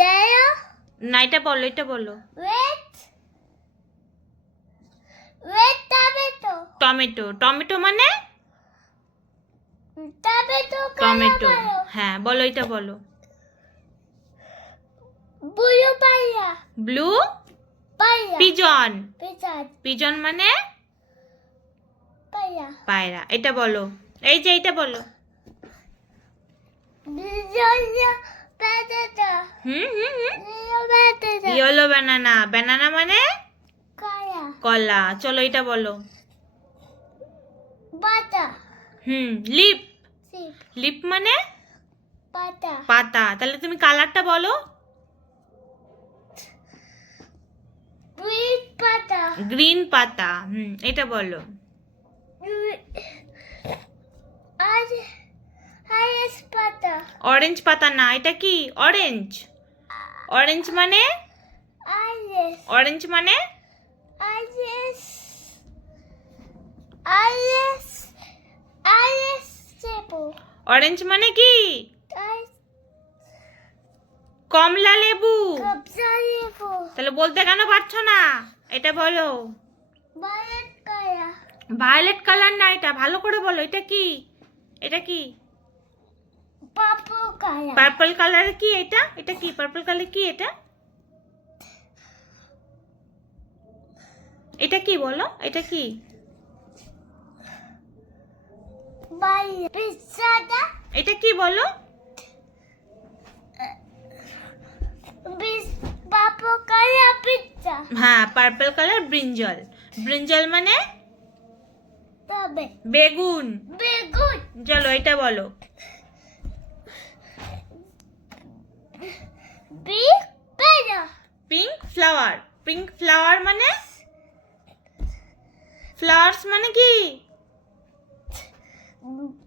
yellow, না এটা বলো, এটা বলো। red, red tomato, tomato. Tomato মানে tomato টমেটো। calamaro, হ্যাঁ বলো, এটা বলো। blue paya, blue paya, pigeon. pigeon, pigeon মানে paya, পায়রা। এটা বলো, এই যে এটা বলো। yellow banana, হুম হুম হুম। yellow banana, yellow banana. Banana মানে kaya, কলা। চলো এটা বলো। butter, leaf. sheep, লিপ মানে butter, পাতা। তাহলে তুমি কালারটা বলো। green butter, গ্রিন পাতা। এটা বলো। ice butter, অরেঞ্জ পাতা না, এটা কি? অরেঞ্জ। অরেঞ্জ মানে ice, অরেঞ্জ মানে ice, ice, ice table, orange মানে কি? ice, কমলা লেবু। table, তাহলে বলতে কেন পারছো না? এটা বলো। violet color, ভায়োলেট কালার না, এটা ভালো করে বলো। এটা কি? এটা কি? purple color, পার্পল কালার কি এটা? এটা কি? পার্পল কালার কি এটা? এটা কি বলো? এটা কি? violet, pizza, এটা কি বলো? purple color pizza, হ্যাঁ পার্পল কালার ব্রিঞ্জল। ব্রিঞ্জল মানে তবে বেগুন। বেগুন, চলো এটা বলো। big banana, pink flower. Pink flower মানে ফ্লাওয়ার্স মানে কি?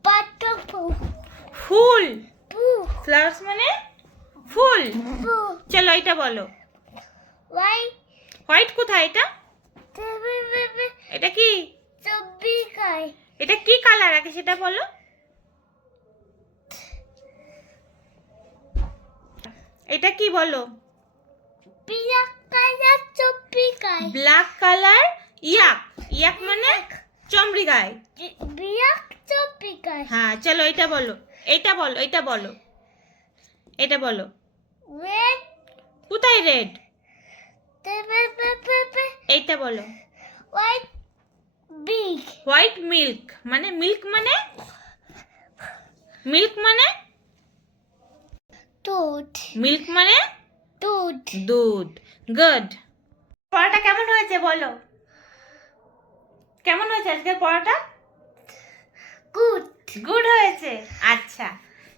butterfly, ফুল। blue, ফ্লাওয়ার্স মানে ফুল। blue, চলো এটা বলো। white, হোয়াইট কোথায় এটা? এটা কি? big eye, এটা কি কালার আগে সেটা বলো। এটা কি বলো? black color big eye, black colour ইয়াক। ইয়াক মানে চমড়ি গায়। black big eye, হ্যাঁ চলো এটা বলো। এটা বলো, এটা বলো। এটা বলো। red, কোথায় রেড? এইটা বলো। white, big, হোয়াইট মিল্ক মানে মিল্ক মানে মিল্ক মানে দুধ, মিল্ক মানে দুধ, দুধ। গুড। পড়াটা কেমন হয়েছে বলো? কেমন হয়েছে আজকের পড়াটা? গুড, গুড হয়েছে। আচ্ছা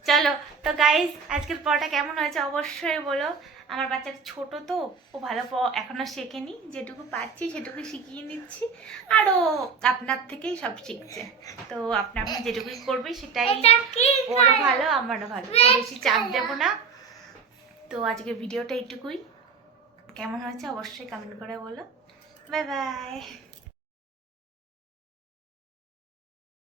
চলো তো গাইস, আজকের পড়াটা কেমন হয়েছে অবশ্যই বলো। আমার বাচ্চাটা ছোট তো, ও ভালো এখনো শেখেনি। যেটুকু পাচ্ছি সেটুকু শিখিয়ে নিচ্ছি। আর ও আপনার থেকেই সব শিখছে। তো আপনি যেটুকুই করবে সেটাই ওরও ভালো আমারও ভালো। তো বেশি চাপ দেবো না। তো আজকের ভিডিওটা এইটুকুই। কেমন হয়েছে অবশ্যই কমেন্ট করে বলো। Bye bye.